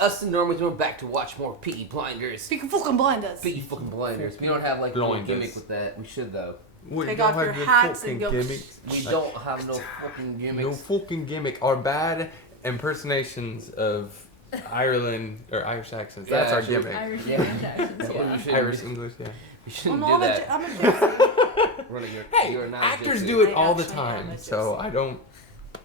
us and Normies. We're back to watch more Peaky Blinders. Peaky fucking Blinders. Peaky fucking Blinders. We don't have like a Blinders. gimmick with that. We should though. We Take don't off your have hats fucking and go. gimmicks. We don't have no fucking gimmicks. No fucking gimmick. Our bad impersonations of Ireland or Irish accents. That's our gimmick. Irish Yeah. accents, Yeah, yeah. we shouldn't Irish do- English, yeah. We shouldn't Well, do no, that. I'm a gypsy. Really, Hey, you're not a actors gypsy. do it I all the actually am time, a so gypsy.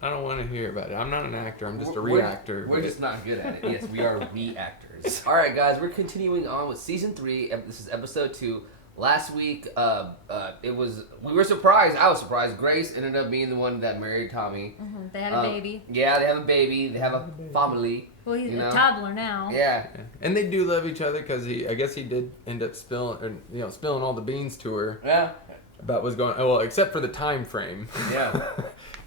I don't want to hear about it. I'm not an actor. I'm just a We're- reactor. We're but- just not good at it. Yes, we are actors. All right, guys, we're continuing on with season 3. This is episode 2. Last week, we were surprised. I was surprised. Grace ended up being the one that married Tommy. Mm-hmm. They had a baby. Yeah, they have a baby. They have a family. Well, he's you know? a toddler now. Yeah. Yeah. And they do love each other because I guess he did end up spilling all the beans to her Yeah. about what's going. Well, except for the time frame. Yeah.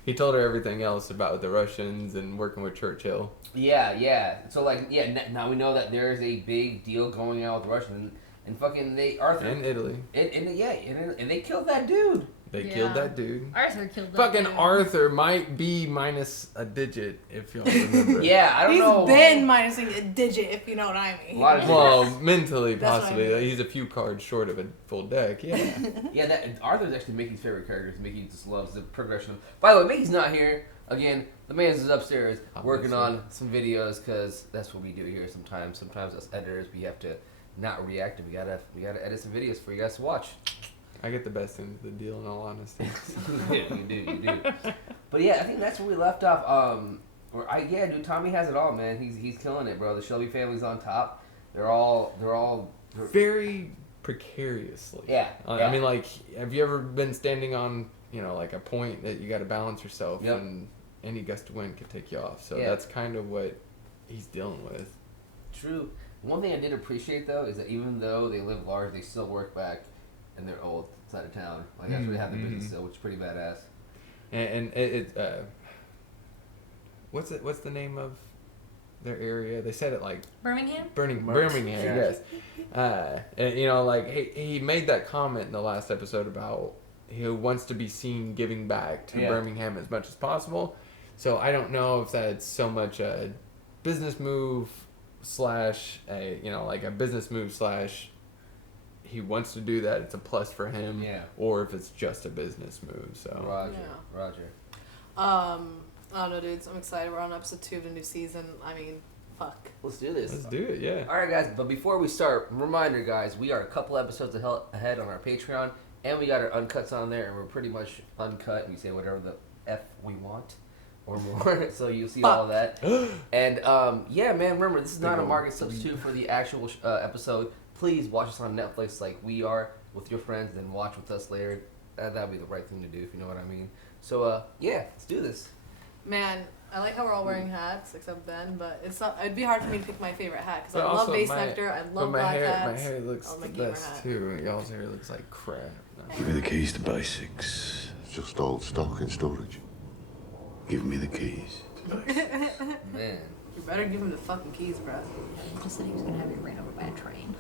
He told her everything else about the Russians and working with Churchill. Yeah. So now we know that there's a big deal going on with Russia and fucking Arthur And Italy. and they killed that dude. They Yeah. killed that dude. Arthur killed that Fucking dude. Arthur might be minus a digit if y'all remember. Yeah, I don't He's know. been minusing a digit, if you know what I mean. A lot of Well, mentally, That's what I possibly. mean. He's a few cards short of a full deck. Yeah. Yeah, that Arthur's actually Mickey's favorite character. Mickey just loves the progression. By the way, Mickey's not here. Again, the man's is upstairs working on some videos because that's what we do here sometimes. Sometimes as editors, we have to not react. We gotta edit some videos for you guys to watch. I get the best end of the deal, in all honesty. You do. But yeah, I think that's where we left off. Dude, Tommy has it all, man. He's killing it, bro. The Shelby family's on top. They're all Very precariously. Yeah. I mean, like, have you ever been standing on, like a point that you got to balance yourself, Yep. and any gust of wind could take you off? So Yeah. that's kind of what he's dealing with. True. One thing I did appreciate though is that even though they live large, they still work back in their old side of town. Like actually have the business still, which is pretty badass. And what's the name of their area? They said it like Birmingham? Birmingham, Yeah. yes. And, like he made that comment in the last episode about he wants to be seen giving back to Birmingham as much as possible. So I don't know if that's so much a business move slash a business move slash he wants to do that. It's a plus for him. Yeah. Or if it's just a business move. So Roger. I don't know, dudes. I'm excited. We're on episode 2 of the new season. I mean, fuck. Let's do this. let's do it. Yeah. All right, guys. But before we start, reminder, guys, we are a couple episodes ahead on our Patreon, and we got our uncuts on there, and we're pretty much uncut. We say whatever the f we want. Or more, so you'll see all that. And man, remember this is not a market substitute for the actual episode. Please watch us on Netflix like we are with your friends, then watch with us later. That'd be the right thing to do if you know what I mean. So let's do this. Man, I like how we're all wearing hats, except Ben, but it's not. It'd be hard for me to pick my favorite hat, because But I love also base my- nectar, I But love my black hair, hats. my hair looks I love the my gamer best hat. too. Y'all's hair looks like crap. No. Give me the keys to basics. It's just old stock in storage. Give me the keys. Man. You better give him the fucking keys, bro. He just said he was going to have you ran over by a train.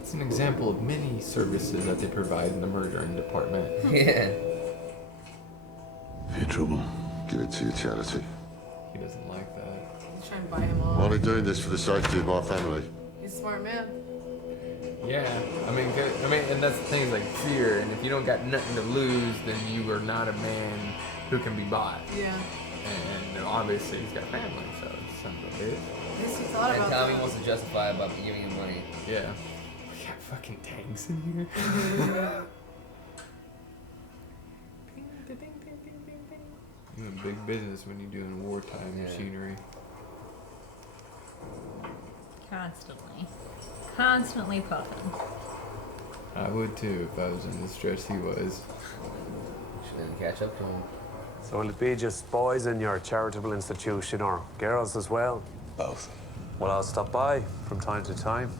It's an example of many services that they provide in the murdering department. Yeah. If you're trouble, give it to your charity. He doesn't like that. He's trying to buy him I'm all. only doing this for the safety of my family. He's a smart man. Yeah, I mean, and that's the thing is like fear. And if you don't got nothing to lose, then you are not a man who can be bought. Yeah. And obviously he's got a family, so it's something it is. At least he thought And about Tommy that. wants to justify about giving him money. Yeah. We got fucking tanks in here. You're in big business when you're doing wartime machinery. Constantly puffing. I would too if I was in the stress he was. Should catch up to him. So will it be just boys in your charitable institution or girls as well? Both. Well, I'll stop by from time to time.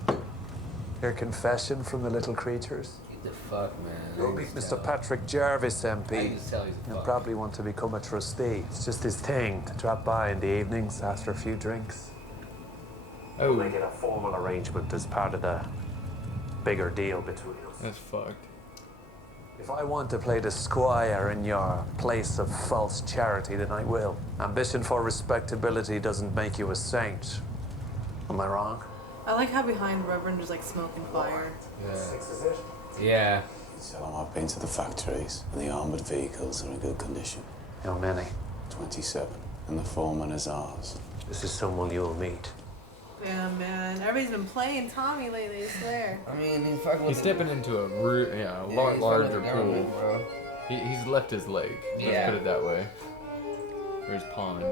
Hear confession from the little creatures. Get the fuck, man. You'll meet Mr. Patrick Jarvis, I MP. just tell he's a He'll fuck. probably want to become a trustee. It's just his thing to drop by in the evenings after a few drinks. Oh, We'll make it a formal arrangement as part of the bigger deal between us. that's fucked. If I want to play the squire in your place of false charity, then I will. Ambition for respectability doesn't make you a saint. Am I wrong? I like how behind Reverend there's like smoke and fire. Yeah. Tell him I've been to the factories and the armoured vehicles are in good condition. How many? 27. And the foreman is ours. This is someone you'll meet. Yeah, man. Everybody's been playing Tommy lately, I swear. I mean, he's fucking with He's stepping into a lot he's larger fucking with the pool. government, bro. He's left his lake. Let's Yeah. put it that way. Or his pond.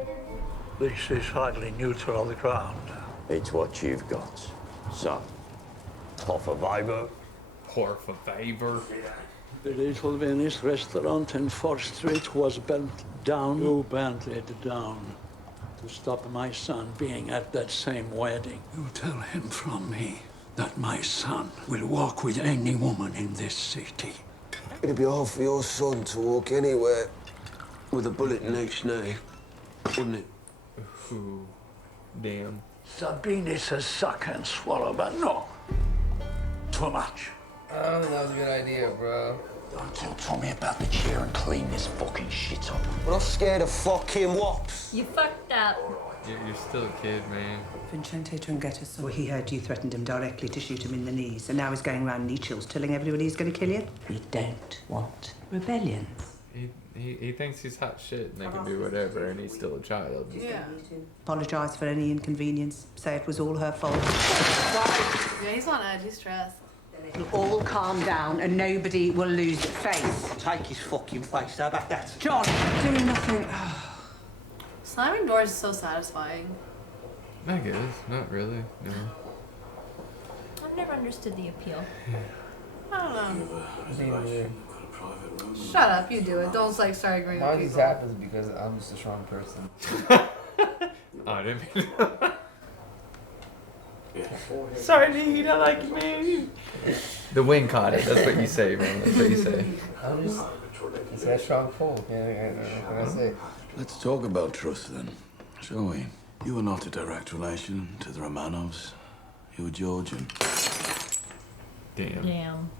This is hardly neutral ground. It's what you've got, son. Half a Viber. Poor for favor. The little Venice restaurant in 4th Street was burnt down. You burnt it down to stop my son being at that same wedding. You tell him from me that my son will walk with any woman in this city. It'd be hard for your son to walk anywhere with a bullet in each knee, wouldn't it? Ooh, damn. Sabine is a suck and swallow, but no. Too much. I don't think that was a good idea, bro. Don't tell Tommy about the chair and clean this fucking shit up. We're not scared of fucking wops. You fucked up. You're still a kid, man. Vincente Tringuetta, so he heard you threatened him directly to shoot him in the knees, and now he's going around Nietzsche's telling everybody he's going to kill you? We don't want rebellion. He thinks he's hot shit and they can do whatever, and he's still a child. Yeah. Apologise for any inconvenience. Say it was all her fault. Yeah, he's on edge. He's stressed. It'll all calm down and nobody will lose face. Take his fucking face, how about that? John, do nothing. Slamming doors is so satisfying. I guess. Not really, no. I've never understood the appeal. I don't know. Shut up, you do it. Don't like start agreeing with Mine just people. happens because I'm just a strong person. Oh, I didn't mean Sorry, you don't like me. The wind caught it. That's what you say, man. That's what you say. I'm just a strong pull. Yeah, what can I say? Let's talk about trust then, shall we? You were not a direct relation to the Romanovs. You were Georgian. Damn. Damn.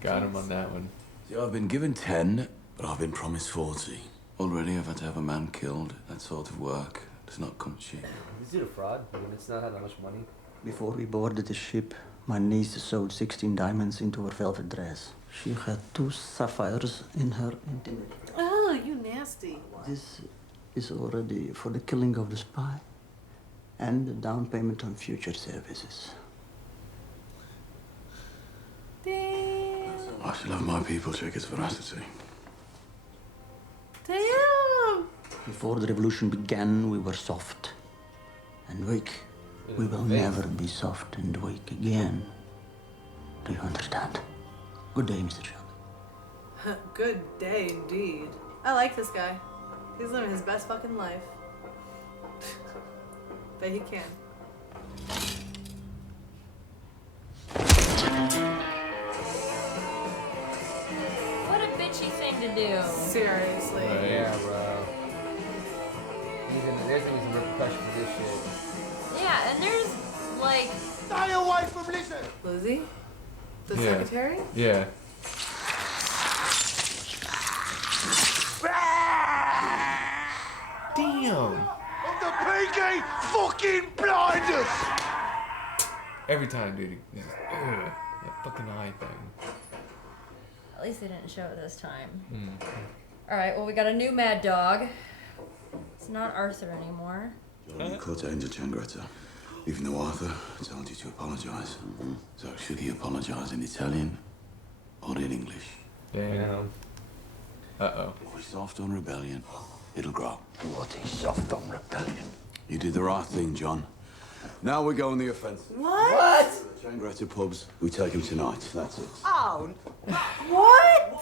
Got him on that one. See, I've been given 10, but I've been promised 40. Already I've had to have a man killed. That sort of work does not come cheap. Is it a fraud? I mean, it's not had that much money. Before we boarded the ship, my niece sewed 16 diamonds into her velvet dress. She had 2 sapphires in her intimate. Oh, you nasty. This is already for the killing of the spy and the down payment on future services. Damn. I shall have my people check its veracity. Damn. Before the revolution began, we were soft and weak. We will never be soft and weak again. Do you understand? Good day, Mr. Shelby. Good day, indeed. I like this guy. He's living his best fucking life. Bet he can. What a bitchy thing to do. Seriously. Yeah, bro. There's gonna be some repercussions for this shit. Yeah, and there's like. Stay away from Lizzie! Lizzie? The Yeah. secretary? Yeah. Damn. Of the Peaky fucking Blinders! Every time, dude. That fucking eye thing. At least they didn't show it this time. Alright, well, we got a new mad dog. It's not Arthur anymore. You caught Angel Changretta. Even though Arthur told you to apologize. So should he apologize in Italian or in English? Damn. Uh-oh. If we're soft on rebellion, it'll grow. What is soft on rebellion? You did the right thing, John. Now we're going the offensive. What? Changretta pubs, we take him tonight. That's it. Oh, What?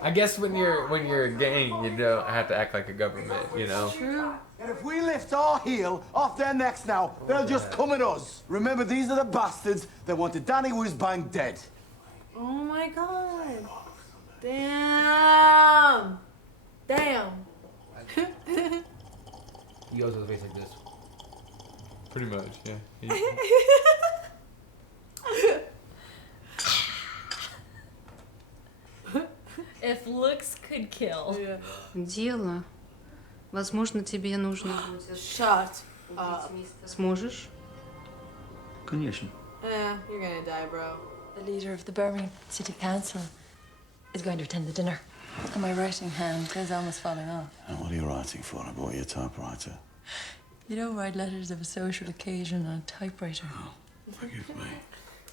I guess when you're a gang, you don't have to act like a government, you know? True. And if we lift our heel off their necks now, they'll just come at us. Remember, these are the bastards that wanted Danny Whizbang dead. Oh my god. Damn. Damn. He goes with a face like this. Pretty much, yeah. Looks could kill. Yeah. Дело. Возможно, тебе нужно будет... Shut up. Сможешь? Конечно. Yeah, you're gonna die, bro. The leader of the Birmingham City Council is going to attend the dinner. And my writing hand is almost falling off. And what are you writing for? I bought you a typewriter. You don't write letters of a social occasion on a typewriter. Oh, forgive me.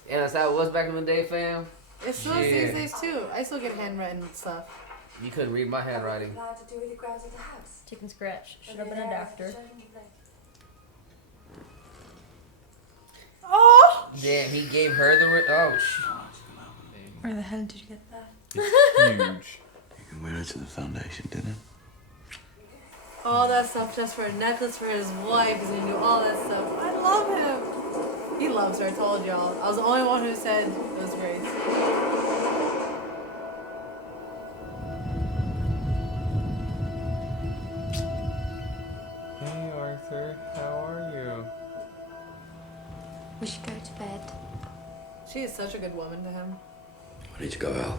And that's how it was back in the day, fam. It still is these days too. I still get handwritten stuff. You couldn't read my handwriting. To do with the grounds of the house. Chicken scratch. Should have been a doctor. Oh! Damn, he gave her the... Oh, shit. Where the hell did you get that? It's huge. You can wear it to the foundation dinner. All that stuff just for a necklace for his wife. He's gonna do all that stuff. I love him. He loves her, I told y'all. I was the only one who said it was great. Hey, Arthur. How are you? We should go to bed. She is such a good woman to him. I need to go out.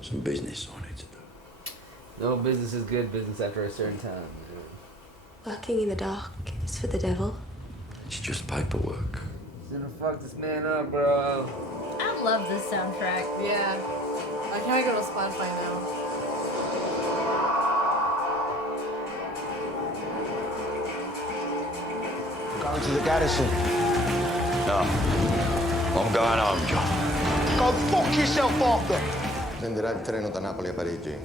Some business I need to do. No business is good business after a certain time. Working in the dark is for the devil. It's just paperwork. He's gonna fuck this man up, bro. I love this soundtrack. Yeah. I can't go to Spotify now. Going to the garrison. No. I'm going home, John. Go fuck yourself, Arthur! Prenderà il treno da Napoli a Parigi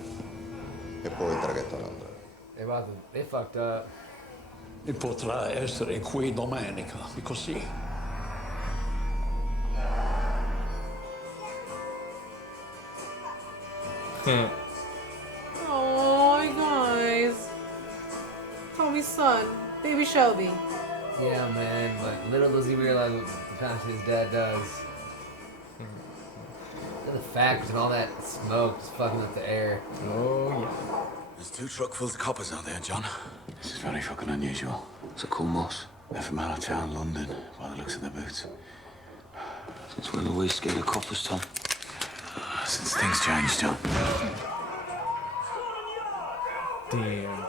e poi il traghetto a Londra. They fucked up. E potrà essere qui domenica, così. Oh, guys. Tommy's son, baby Shelby. Yeah, man, but little does he realize what kind of shit his dad does. And the factories and all that smoke is fucking up the air. Oh, yeah. There's 2 truckfuls of coppers out there, John. This is very fucking unusual. It's a cool moss. They're from out of town, London, by the looks of their boots. Since when are we scared of coppers, Tom? Since things changed, John. Damn.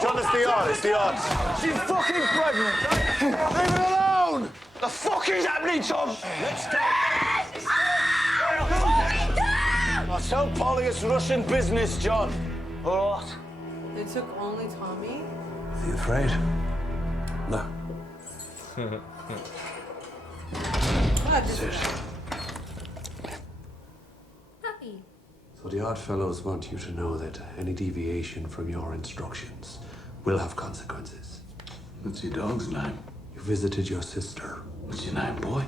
John, it's the odds, it's the odds. She's fucking pregnant. Leave it alone! The fuck is happening, Tom? Let's go. I tell Polly it's Russian business, John. What? They took only Tommy? Are you afraid? No. What? This is Puppy. So the Odd Fellows want you to know that any deviation from your instructions will have consequences. What's your dog's name? You visited your sister. What's your name, boy?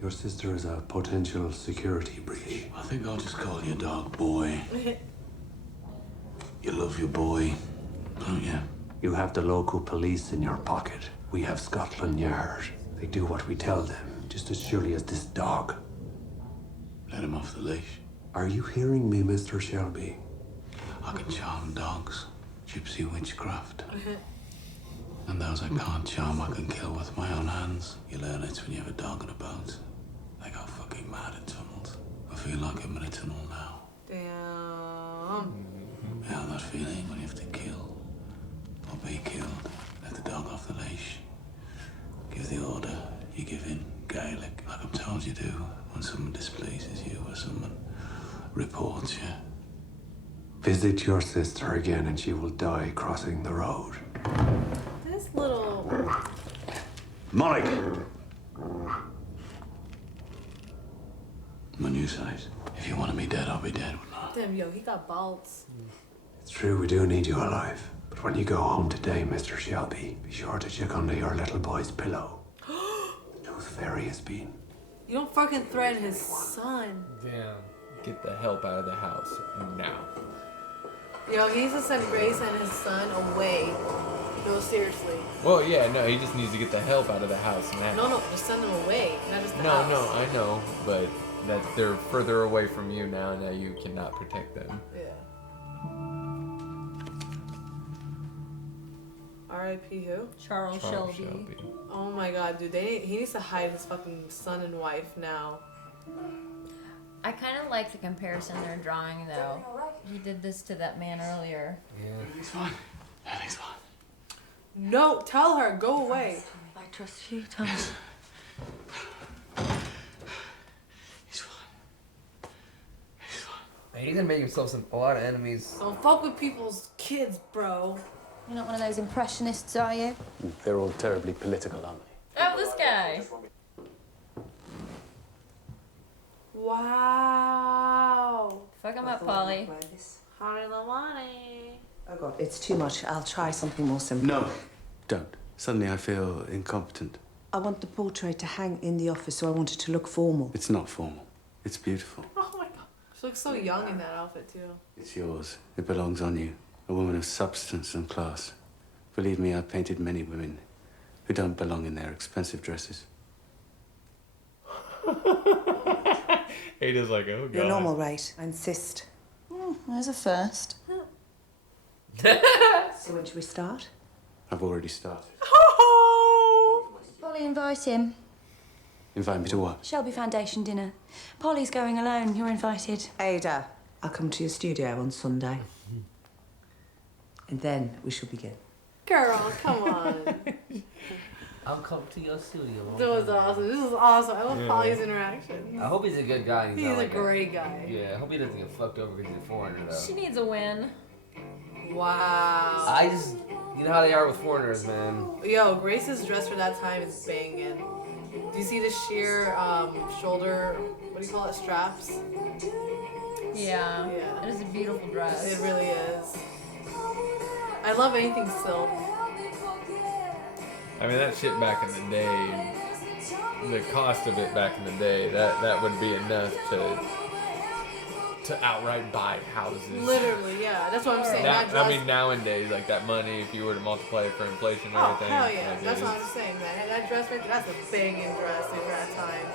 Your sister is a potential security breach. I think I'll just call your dog Boy. You love your boy, don't you? You have the local police in your pocket. We have Scotland Yard. They do what we tell them, just as surely as this dog. Let him off the leash. Are you hearing me, Mr. Shelby? I can charm dogs. Gypsy witchcraft. And those I can't charm, I can kill with my own hands. You learn it when you have a dog and a boat. They go fucking mad in tunnels. I feel like I'm in a tunnel now. Damn. You know that feeling when you have to kill or be killed? Let the dog off the leash. Give the order, you give in. Gaelic, like I'm told you do when someone displeases you or someone reports you. Visit your sister again and she will die crossing the road. This little... Mike! My new size. If you wanted me dead, I'll be dead, wouldn't I? Damn, yo, he got balls. It's true, we do need you alive. But when you go home today, Mr. Shelby, be sure to check under your little boy's pillow. The tooth fairy has been. You don't fucking threaten his son. Damn. Get the help out of the house now. Yo, he needs to send Grace and his son away. No, seriously. Well, yeah, no, he just needs to get the help out of the house now. No, just send them away, not just the No, house. no, I know, but that they're further away from you now. Now you cannot protect them. Yeah. R.I.P. who? Charles Shelby. Oh my god, dude, he needs to hide his fucking son and wife now. I kind of like the comparison they're drawing, though. He did this to that man earlier. Yeah. Everything's fine. Everything's fine. No, tell her. Go away. I trust you, Thomas. He's gonna make himself a lot of enemies. Don't fuck with people's kids, bro. You're not one of those impressionists, are you? They're all terribly political, aren't they? Oh, this guy. Wow. Fuck him up, Polly. Honey the money. Oh God, it's too much. I'll try something more simple. No, don't. Suddenly I feel incompetent. I want the portrait to hang in the office, so I want it to look formal. It's not formal. It's beautiful. Oh my God. She looks so young in that outfit, too. It's yours. It belongs on you. A woman of substance and class. Believe me, I've painted many women who don't belong in their expensive dresses. Ada's like, oh God. Your normal rate, I insist. There's a first. So when should we start? I've already started. Polly, invite him. Invite me to what? Shelby Foundation dinner. Polly's going alone. You're invited. Ada, I'll come to your studio on Sunday. And then we shall begin. Girl, come on. I'll come to your studio. That was awesome. This is awesome. I love Polly's interaction. I hope he's a good guy. He's not a like great guy. Yeah, I hope he doesn't get fucked over because he's a foreigner, though. She needs a win. Wow. I just, you know how they are with foreigners, man. Yo, Grace's dress for that time is banging. Do you see the sheer shoulder, what do you call it, straps? Yeah. It is a beautiful dress. It really is. I love anything silk. I mean, that shit back in the day, the cost of it back in the day, that would be enough to outright buy houses. Literally, yeah. That's what I'm saying. Now, That dress, I mean, nowadays, like that money, if you were to multiply it for inflation and oh, everything. hell yeah. like, That's it what is- I'm saying, man. That dress right there, that's a banging dress in that time.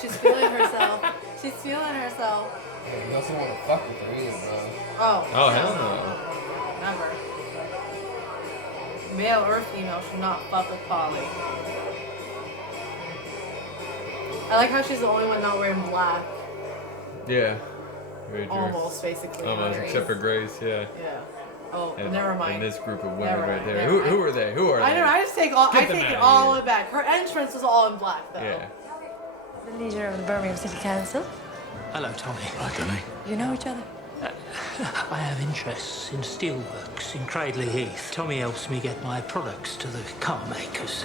She's feeling herself. She's feeling herself. Yeah, you also want to fuck with her either, bro. Oh. Oh, hell no. Never. Male or female should not fuck with Polly. I like how she's the only one not wearing black. Yeah. Very true. Almost, basically. Almost, Grace. except for Grace, yeah. Yeah. Oh, And, never mind. And this group of women Never right mind, there. never Who are they? Who are I they? know. I just take all. Get I them take it outta all here. back. Her entrance was all in black, though. Yeah. The leader of the Birmingham City Council. Hello, Tommy. Right, Danny. You know each other? I have interests in steelworks in Cradley Heath. Tommy helps me get my products to the car makers.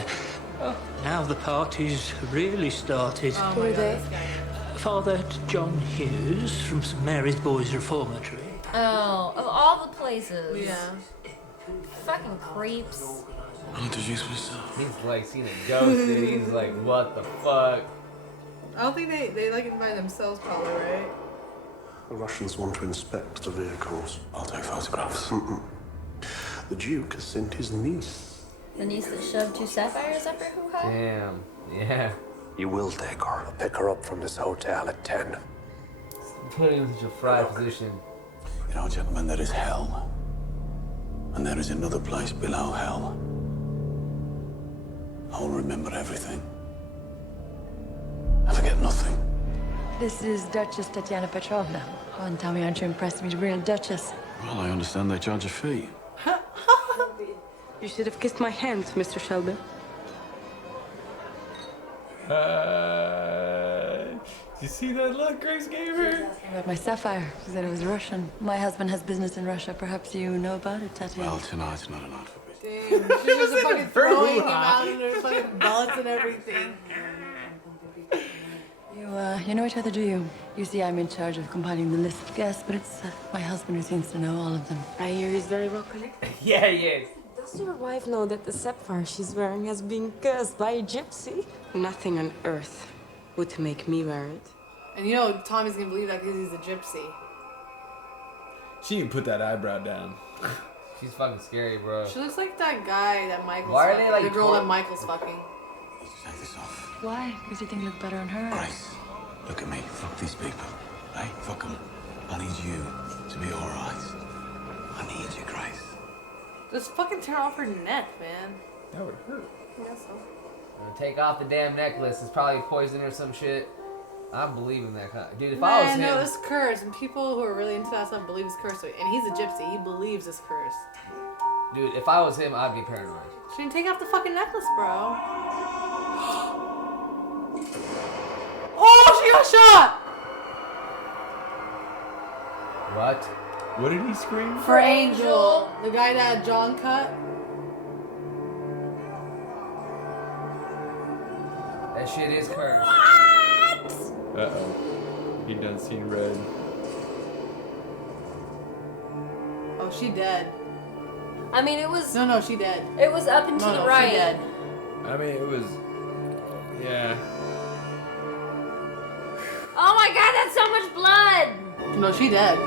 Now the party's really started. Oh Who my are God, they? this guy. Father John Hughes from St Mary's Boys Reformatory. Oh, of all the places. Yeah. Fucking creeps. I'll introduce myself. He's like seen a ghost, dude. He's like, what the fuck? I don't think they like invite themselves, probably, right? The Russians want to inspect the vehicles. I'll take photographs. The Duke has sent his niece. The niece that shoved two sapphires up her hoo-ha? Damn. Yeah. You will take her. I'll pick her up from this hotel at 10. Put him in such a fried position. You know, gentlemen, there is hell. And there is another place below hell. I will remember everything. I forget nothing. This is Duchess Tatiana Petrovna. Oh, and Tommy, aren't you impressed to meet a real Duchess? Well, I understand they charge a fee. You should have kissed my hand, Mr. Shelby. Did you see that look Grace gave her? About my sapphire. She said it was Russian. My husband has business in Russia. Perhaps you know about it, Tatiana. Well, tonight's not a night for business. Damn. She's just fucking throwing him out in her fucking bullets and everything. You know each other, do you? You see, I'm in charge of compiling the list of guests, but it's my husband who seems to know all of them. I hear he's very vocally. Yeah, he is. Does your wife know that the sapphire she's wearing has been cursed by a gypsy? Nothing on earth would make me wear it. And you know Tommy's gonna believe that because he's a gypsy. She can put that eyebrow down. She's fucking scary, bro. She looks like that guy that Michael's Why are fucking. they, like, the girl tor- that Michael's fucking. Take this off. Why? Because you think you look better on her? Grace, look at me. Fuck these people. Hey, fuck them. I need you to be alright. I need you, Grace. Just fucking tear off her neck, man. That would hurt. Yeah, so. Take off the damn necklace. It's probably poison or some shit. I'm believing that kind of... Dude, if I was him... no, it's cursed. And people who are really into that stuff believe it's cursed. And he's a gypsy. He believes it's cursed. Dude, if I was him, I'd be paranoid. She didn't take off the fucking necklace, bro. Oh, she got shot! What? What did he scream? For Angel. The guy that John cut. That shit is cursed. Uh-oh. He done seen red. Oh, she dead. I mean, it was... No, she dead. It was up and to the right. She dead. I mean, it was... Yeah. Oh my god, that's so much blood! No, she dead.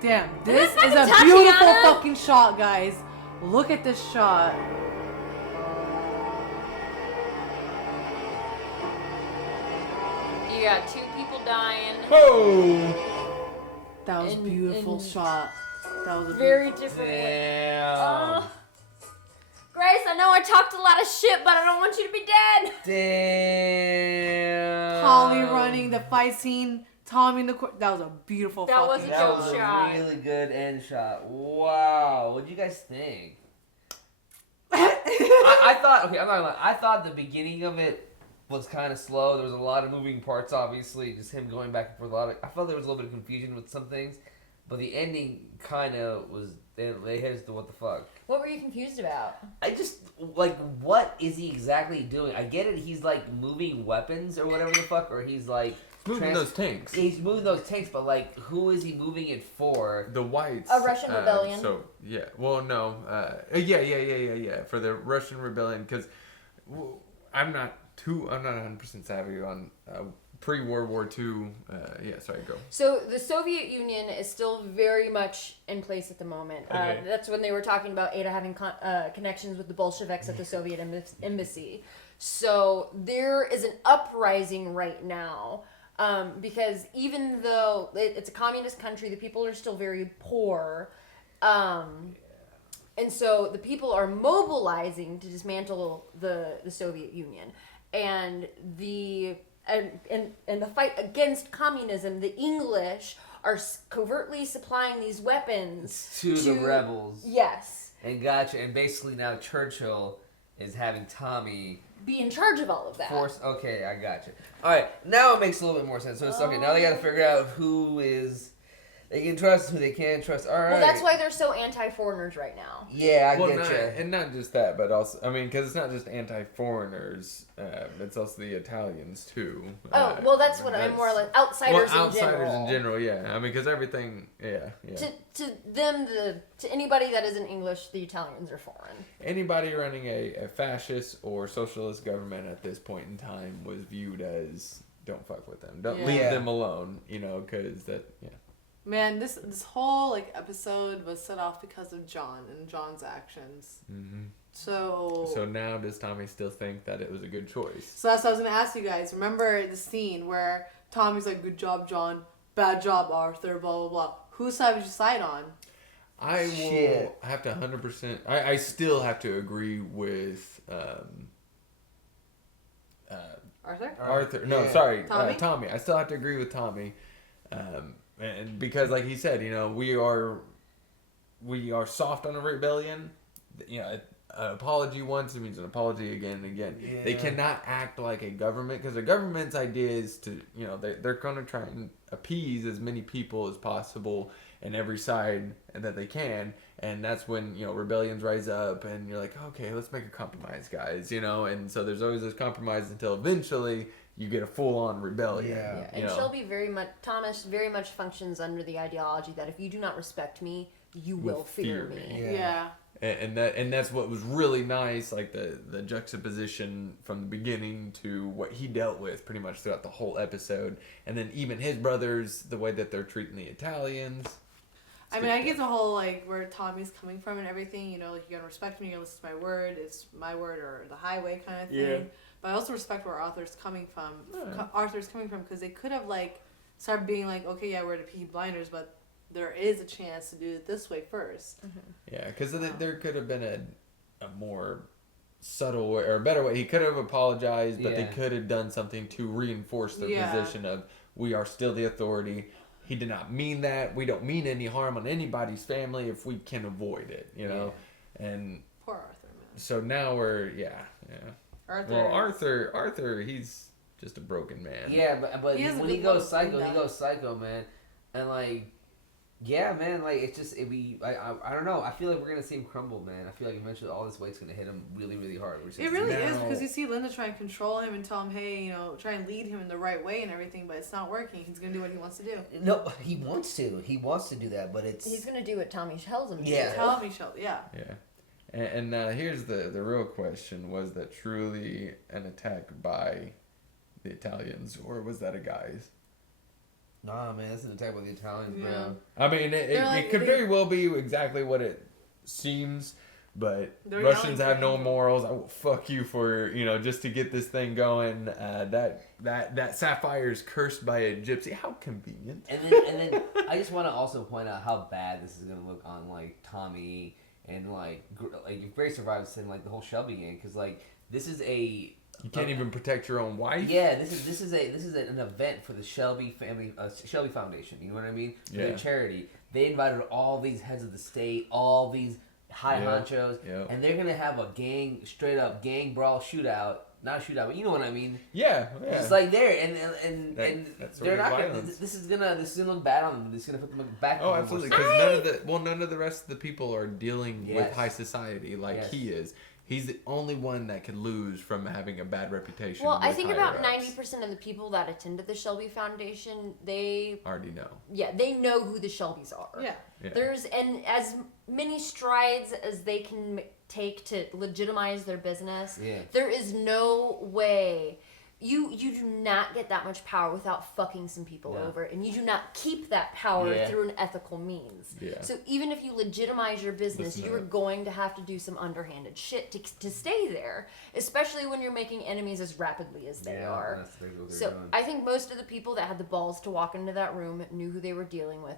Damn, this is a Tatiana? beautiful fucking shot, guys. Look at this shot. You got 2 people dying. Whoa! That was a beautiful shot. That was a very different way. Grace, I know I talked a lot of shit, but I don't want you to be dead. Damn. Tommy running the fight scene. Tommy in the court. That was a beautiful That was a fucking good That was shot. a really good end shot. Wow. What'd you guys think? I thought, okay, I'm not gonna lie. I thought the beginning of it was kind of slow. There was a lot of moving parts, obviously. Just him going back and forth. I felt there was a little bit of confusion with some things. But the ending kind of was, they hit us to what the fuck. What were you confused about? I just, like, what is he exactly doing? I get it, he's, like, moving weapons or whatever the fuck, or he's, like... Moving those tanks. He's moving those tanks, but, like, who is he moving it for? The whites. A Russian rebellion. So, yeah. Well, no. Yeah. For the Russian rebellion, because I'm not 100% savvy on... pre-World War II, sorry, go. So the Soviet Union is still very much in place at the moment. Okay. That's when they were talking about Ada having connections with the Bolsheviks at the Soviet embassy. So there is an uprising right now because even though it's a communist country, the people are still very poor. And so the people are mobilizing to dismantle the Soviet Union. And in the fight against communism, the English are covertly supplying these weapons To the rebels. Yes. And gotcha. And basically now Churchill is having Tommy... be in charge of all of that. Okay, I gotcha. Alright, now it makes a little bit more sense. So it's okay, now they gotta figure out who is... They can trust, who they can't trust. Alright. Well, that's why they're so anti-foreigners right now. Yeah, I get not, you. And not just that, but also, I mean, because it's not just anti-foreigners, it's also the Italians, too. Well, that's what I'm more like, outsiders in general, yeah. I mean, because everything, yeah. To them, to anybody that isn't English, the Italians are foreign. Anybody running a fascist or socialist government at this point in time was viewed as, don't fuck with them. Don't leave them alone, because that, Man, this whole episode was set off because of John and John's actions. Mm-hmm. So now does Tommy still think that it was a good choice? So that's what I was gonna ask you guys. Remember the scene where Tommy's like, "Good job, John. Bad job, Arthur." Blah blah blah. Whose side would you side on? I will have to 100%. I still have to agree with Arthur. No, sorry, Tommy. I still have to agree with Tommy. And because, like he said, we are soft on a rebellion. An apology once means an apology again and again. Yeah. They cannot act like a government because the government's idea is to, they're going to try and appease as many people as possible in every side that they can. And that's when, rebellions rise up and you're like, okay, let's make a compromise, guys, And so there's always this compromise until eventually you get a full-on rebellion. Yeah. And Thomas very much functions under the ideology that if you do not respect me, you will fear me. Yeah. And that's what was really nice, like the juxtaposition from the beginning to what he dealt with pretty much throughout the whole episode. And then even his brothers, the way that they're treating the Italians. I mean, I get the whole, where Tommy's coming from and everything, you gotta respect me, you gotta listen to my word, it's my word or the highway kind of thing. Yeah. But I also respect where Arthur's coming from. Because they could have, started being okay, yeah, we're the Peaky Blinders, but there is a chance to do it this way first. Mm-hmm. Yeah, because there could have been a more subtle way, or a better way. He could have apologized, but they Yeah. could have done something to reinforce their position of, we are still the authority. He did not mean that. We don't mean any harm on anybody's family if we can avoid it, you know? And poor Arthur, man. so now we're, Arthur. Well, Arthur, he's just a broken man. Yeah, but He has a when he good goes love psycho, for he that. goes psycho, man. And like, yeah, man, like it's just I don't know. I feel like we're gonna see him crumble, man. I feel like eventually all this weight's gonna hit him really, really hard. It really is, because you see Linda try and control him and tell him, hey, you know, try and lead him in the right way and everything, but it's not working. He's gonna do what he wants to do. No, he wants to. He wants to do that, but it's He's gonna do what Tommy tells him to Yeah. do. Tell me, Shelby. Yeah. Yeah. And here's the real question. Was that truly an attack by the Italians, or was that a guy's? Nah, man, that's an attack by the Italians, Yeah. bro. I mean, it could very well be exactly what it seems, but They're Russians yelling have for no anger. morals. I will fuck you for, just to get this thing going. That sapphire is cursed by a gypsy. How convenient. And then I just want to also point out how bad this is gonna look on like Tommy and like if Gray survives and like the whole Shelby gang, because like this is a You can't even protect your own wife. Yeah, this is an event for the Shelby family, Shelby Foundation. You know what I mean? For their Yeah. charity. They invited all these heads of the state, all these high honchos, and they're gonna have a straight up gang brawl shootout. Not a shootout, but you know what I mean. Yeah. It's like there, and that's they're sort of not gonna. violence. This is gonna look bad on them. This is gonna put them back. Oh, on absolutely. the Because none of the rest of the people are dealing with Yes. high society like Yes. he is. He's the only one that could lose from having a bad reputation. Well, I with think higher about ups. 90% of the people that attended the Shelby Foundation, they already know. Yeah, they know who the Shelbys are. Yeah. There's and as many strides as they can take to legitimize their business. Yeah. There is no way you do not get that much power without fucking some people No. over, and you do not keep that power Yeah. through an ethical means. Yeah. So even if you legitimize your business, Listen you are up. going to have to do some underhanded shit to stay there, especially when you're making enemies as rapidly as they are. That's exactly what they're So doing. I think most of the people that had the balls to walk into that room knew who they were dealing with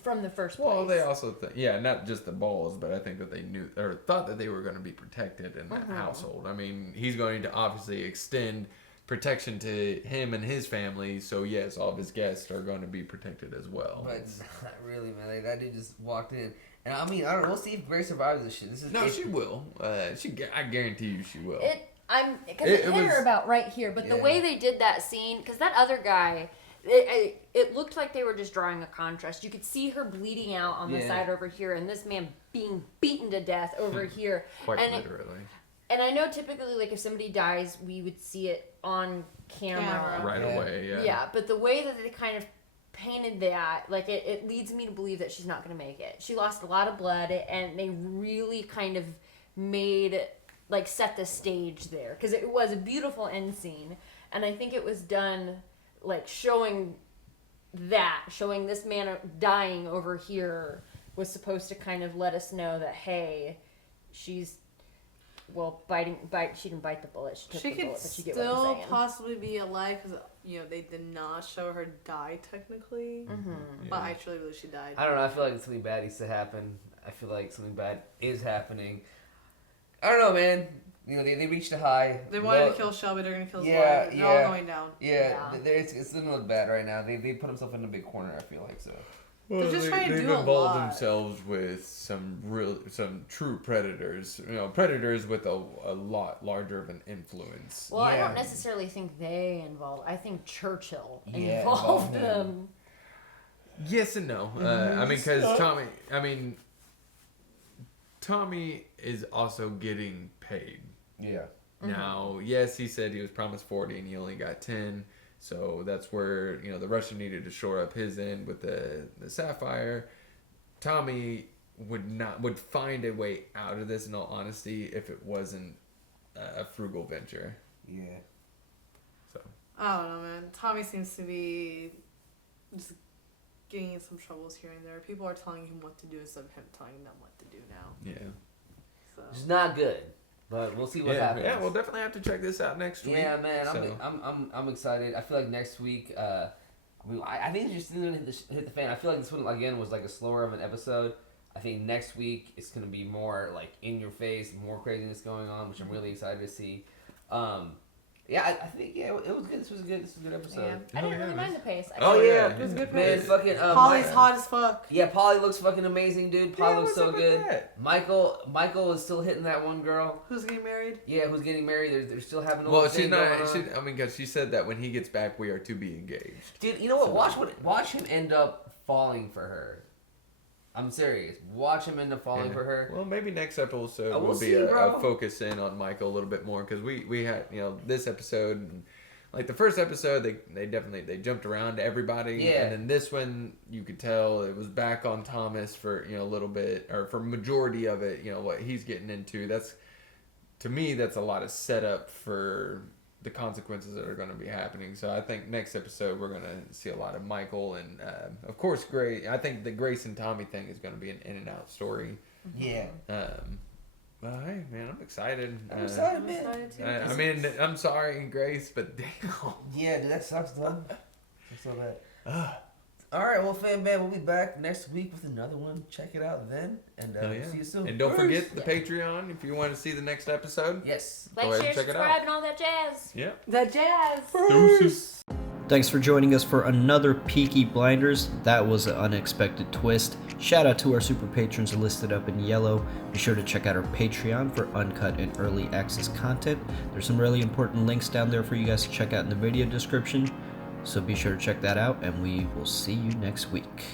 from the first place. Well, they also not just the balls, but I think that they knew or thought that they were going to be protected in that household. I mean, he's going to obviously extend protection to him and his family, so yes, all of his guests are going to be protected as well. But not really, man. Like, that dude just walked in, and I mean, I don't know. We'll see if Gray survives this shit. She will. I guarantee you, she will. Because it hit her about right here, but the Yeah. way they did that scene, because that other guy, it looked like they were just drawing a contrast. You could see her bleeding out on the Yeah. side over here, and this man being beaten to death over here. Quite and literally. And I know typically, like, if somebody dies, we would see it on camera. Right away, yeah. Yeah, but the way that they kind of painted that, like, it leads me to believe that she's not going to make it. She lost a lot of blood, and they really kind of set the stage there. Because it was a beautiful end scene, and I think it was done, like, showing this man dying over here was supposed to kind of let us know that, hey, she's... Well, she didn't bite the bullet. She took She the could bullet, but you get what I'm still saying. possibly be alive because they did not show her die technically. Mm-hmm. But I truly believe she died. I don't know. I feel like something bad needs to happen. I feel like something bad is happening. I don't know, man. They reached a high. They wanted to kill Shelby. They're gonna kill his wife. They're all going down. Yeah. It's gonna look bad right now. They put themselves in a big corner. I feel like so. Well, They're just trying to they've do a involved lot. themselves with some true predators. Predators with a lot larger of an influence. Well, I don't necessarily think they involved. I think Churchill Yeah, involved involved them. Yes and no. I mean, because Tommy is also getting paid. Yeah. Now, yes, he said he was promised 40 and he only got 10. So that's where, the Russian needed to shore up his end with the sapphire. Tommy would find a way out of this, in all honesty, if it wasn't a frugal venture. Yeah. So. I don't know, man. Tommy seems to be just getting in some troubles here and there. People are telling him what to do instead of him telling them what to do now. Yeah. So. It's not good. But we'll see what happens. Yeah, we'll definitely have to check this out next week. Yeah, man, so. I'm excited. I feel like next week, I think it's just gonna hit the fan. I feel like this one again was like a slower of an episode. I think next week it's gonna be more like in your face, more craziness going on, which I'm really excited to see. Yeah, I think it was good. This was a good episode. Yeah. I didn't really mind the pace. It was good man. pace. Fucking Polly's hot as fuck. Yeah, Polly looks fucking amazing, dude. Polly looks so good. That? Michael is still hitting that one girl. Who's getting married? Yeah, who's getting married? They're still having a Well, little she's thing not. going on. Because she said that when he gets back, we are to be engaged. Dude, you know what? Watch him end up falling for her. I'm serious. Watch him end up falling for her. Well, maybe next episode we'll will be see, a focus in on Michael a little bit more because we had this episode, like the first episode they jumped around to everybody, Yeah. and then this one you could tell it was back on Thomas for a little bit or for majority of it. What he's getting into. That's to me that's a lot of setup for the consequences that are going to be happening. So I think next episode we're going to see a lot of Michael and of course Grace. I think the Grace and Tommy thing is going to be an in and out story. Yeah. Well, hey man, I'm excited. I'm excited, man. I mean, I'm sorry, Grace, but damn. Yeah, dude, that sucks, though. That's so bad. All right, well, fan band, we'll be back next week with another one. Check it out then, and see you soon. And don't forget the Patreon if you want to see the next episode. Yes. Like, share, subscribe, and all that jazz. Yeah. That jazz. Deuces. Thanks for joining us for another Peaky Blinders. That was an unexpected twist. Shout out to our super patrons listed up in yellow. Be sure to check out our Patreon for uncut and early access content. There's some really important links down there for you guys to check out in the video description. So be sure to check that out, and we will see you next week.